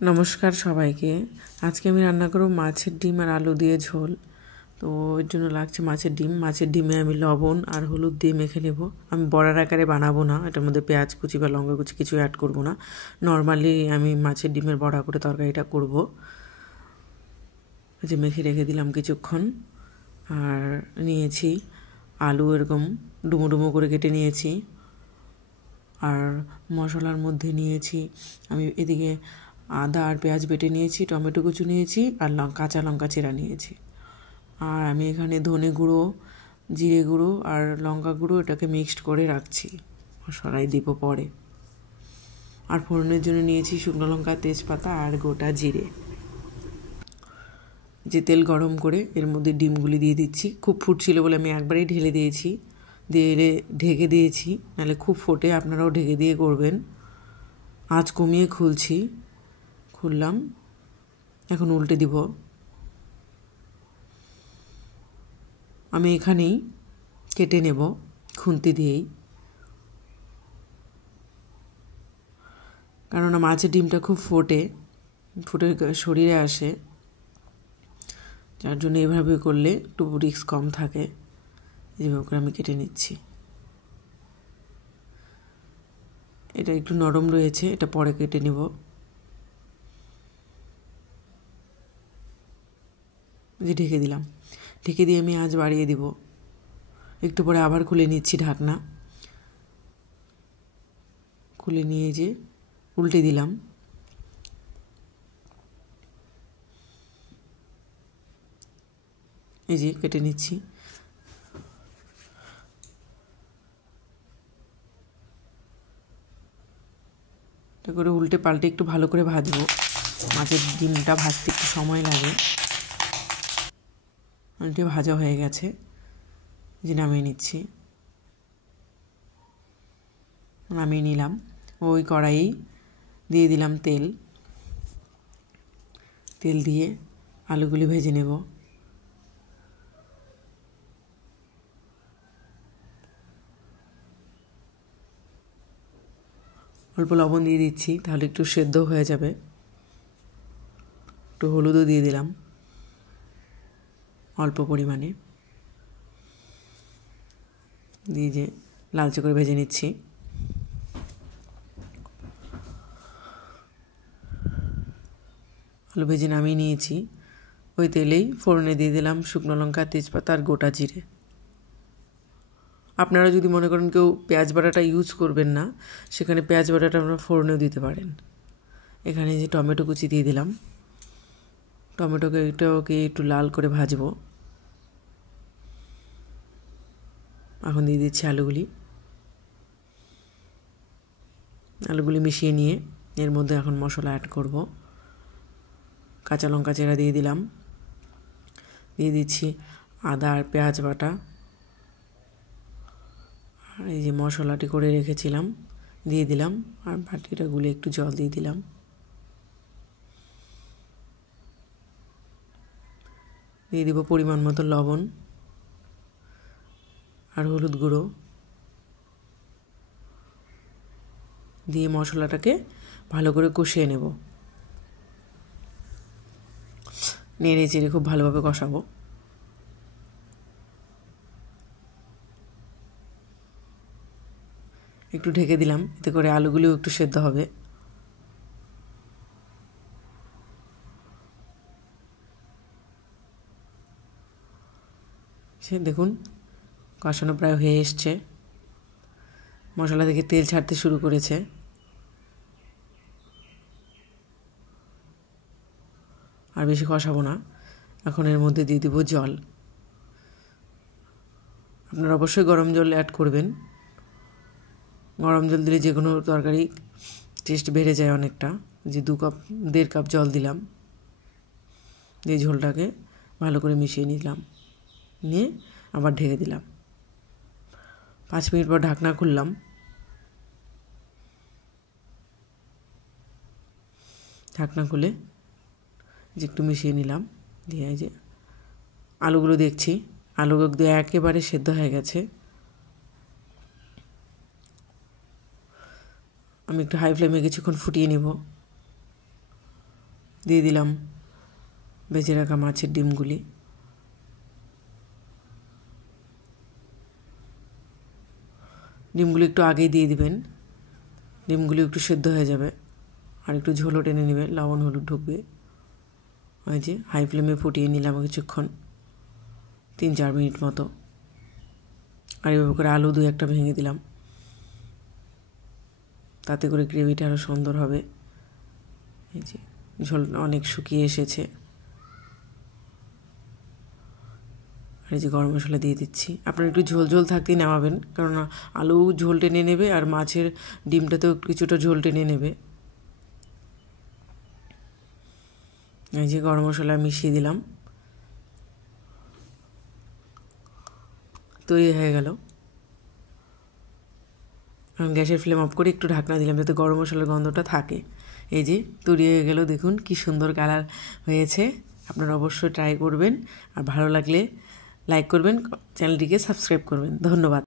নমস্কার সবাইকে। আজকে আমি রান্না করব মাছের ডিম আর আলু দিয়ে ঝোল। তো এর জন্য লাগছে মাছের ডিম। মাছের ডিমে আমি লবণ আর হলুদ দিয়ে মেখে নেব। আমি বড়ার আকারে বানাবো না, এটার মধ্যে পেঁয়াজ কুচি বা লঙ্কা কুচি কিছু অ্যাড করব না। নর্মালি আমি মাছের ডিমের বড়া করে তরকারিটা করব। যে মেখে রেখে দিলাম কিছুক্ষণ। আর নিয়েছি আলু, এরকম ডুমো ডুমো করে কেটে নিয়েছি। আর মশলার মধ্যে নিয়েছি আমি এদিকে আদা আর পেঁয়াজ বেটে নিয়েছি, টমেটো কুচি নিয়েছি আর কাঁচা লঙ্কা চেরা নিয়েছি। আর আমি এখানে ধনে গুঁড়ো, জিরে গুঁড়ো আর লঙ্কা গুঁড়ো এটাকে মিক্সড করে রাখছি, মশলাই দিব পরে। আর ফোড়নের জন্য নিয়েছি শুকনো লঙ্কা, তেজপাতা আর গোটা জিরে। যে তেল গরম করে এর মধ্যে ডিমগুলি দিয়ে দিচ্ছি। খুব ফুটছিল বলে আমি একবারেই ঢেলে দিয়েছি, দিয়ে ঢেকে দিয়েছি, নাহলে খুব ফোটে। আপনারাও ঢেকে দিয়ে করবেন। আঁচ কমিয়ে খুললাম, এখন উল্টে দিব। আমি এখানেই কেটে নেব খুন্তি দিয়েই, কেননা মাছের ডিমটা খুব ফুটে শরীরে আসে, যার জন্য এভাবে করলে একটু রিস্ক কম থাকে। যেভাবে করে আমি কেটে নিচ্ছি। এটা একটু নরম রয়েছে, এটা পরে কেটে নেব। যে ঢেকে দিলাম, ঢেকে দিয়ে আমি আঁচ বাড়িয়ে দিব। একটু পরে আবার খুলে নিচ্ছি ঢাকনা। খুলে নিয়ে যে উল্টে দিলাম। এই যে কেটে নিচ্ছি। এটা করে উল্টে পাল্টে একটু ভালো করে ভাজবো। মাছের ডিমটা ভাজতে একটু সময় লাগে। উল্টে ভাজা হয়ে গেছে, যে নামিয়ে নিচ্ছি। নামিয়ে নিলাম। ওই কড়াই দিয়ে দিলাম তেল দিয়ে আলুগুলি ভেজে নেব। অল্প লবণ দিয়ে দিচ্ছি, তাহলে একটু সেদ্ধ হয়ে যাবে। একটু হলুদও দিয়ে দিলাম অল্প পরিমাণে, দিয়ে যে লালচে করে ভেজে নিচ্ছি। আলু ভেজে নামিয়ে নিয়েছি। ওই তেলেই ফোড়নে দিয়ে দিলাম শুকনো লঙ্কা, তেজপাতা আর গোটা জিরে। আপনারা যদি মনে করেন কেউ পেঁয়াজ বাটাটা ইউজ করবেন না, সেখানে পেঁয়াজ বাটাটা আপনারা ফোড়নেও দিতে পারেন। এখানে যে টমেটো কুচি দিয়ে দিলাম। টমেটোকে একটু লাল করে ভাজবো। এখন দিয়ে দিচ্ছি আলুগুলি মিশিয়ে নিয়ে এর মধ্যে এখন মশলা অ্যাড করব। কাঁচা লঙ্কা চেরা দিয়ে দিলাম। দিয়ে দিচ্ছি আদা আর পেঁয়াজ বাটা। আর এই যে মশলাটি করে রেখেছিলাম দিয়ে দিলাম। আর বাটিটা গুলে একটু জল দিয়ে দিলাম। দিয়ে দিব পরিমাণ মতো লবণ আর হলুদ গুঁড়ো। দিয়ে মশলাটাকে ভালো করে কষিয়ে নেব। নেড়ে চেড়ে খুব ভালোভাবে কষাবো। একটু ঢেকে দিলাম, এতে করে আলুগুলিও একটু সেদ্ধ হবে। সে দেখুন কষানো প্রায় হয়ে এসছে। মশলা থেকে তেল ছাড়তে শুরু করেছে। আর বেশি কষাবো না। এখন এর মধ্যে দিয়ে দেবো জল। আপনারা অবশ্যই গরম জল অ্যাড করবেন। গরম জল দিলে যে কোনো তরকারি টেস্ট বেড়ে যায় অনেকটা। যে 1.5 কাপ জল দিলাম। দিয়ে ঝোলটাকে ভালো করে মিশিয়ে নিলাম, নিয়ে আবার ঢেকে দিলাম। 5 মিনিট পর ঢাকনা খুললাম। ঢাকনা খুলে যে একটু মিশিয়ে নিলাম। দিয়ে যে আলুগুলো দেখছি, আলুগুলো দিয়ে একেবারে সেদ্ধ হয়ে গেছে। আমি একটু হাই ফ্লেমে কিছুক্ষণ ফুটিয়ে নিব। দিয়ে দিলাম বেঁচে রাখা মাছের ডিমগুলি। ডিমগুলি একটু আগেই দিয়ে দিবেন, ডিমগুলি একটু সেদ্ধ হয়ে যাবে আর একটু ঝোলও টেনে নেবে, লবণ হলুদ ঢুকবে। ওই যে হাই ফ্লেমে ফুটিয়ে নিলাম কিছুক্ষণ, 3-4 মিনিট মতো। আর এভাবে করে আলু 2-1টা ভেঙে দিলাম, তাতে করে গ্রেভিটা আরও সুন্দর হবে। এই যে ঝোল অনেক শুকিয়ে এসেছে। আর এই যে গরম মশলা দিয়ে দিচ্ছি। আপনারা একটু ঝোল ঝোল থাকতেই নামাবেন, কারণ আলু ঝোল টেনে নেবে আর মাছের ডিমটাতেও কিছুটা ঝোল টেনে নেবে। এই যে গরম মশলা মিশিয়ে দিলাম, তৈরি হয়ে গেল। গ্যাসের ফ্লেম অফ করে একটু ঢাকনা দিলাম যাতে গরম মশলার গন্ধটা থাকে। এই যে তৈরি হয়ে গেল, দেখুন কি সুন্দর কালার হয়েছে। আপনারা অবশ্যই ট্রাই করবেন, আর ভালো লাগলে লাইক করবেন, চ্যানেলটিকে সাবস্ক্রাইব করবেন। ধন্যবাদ।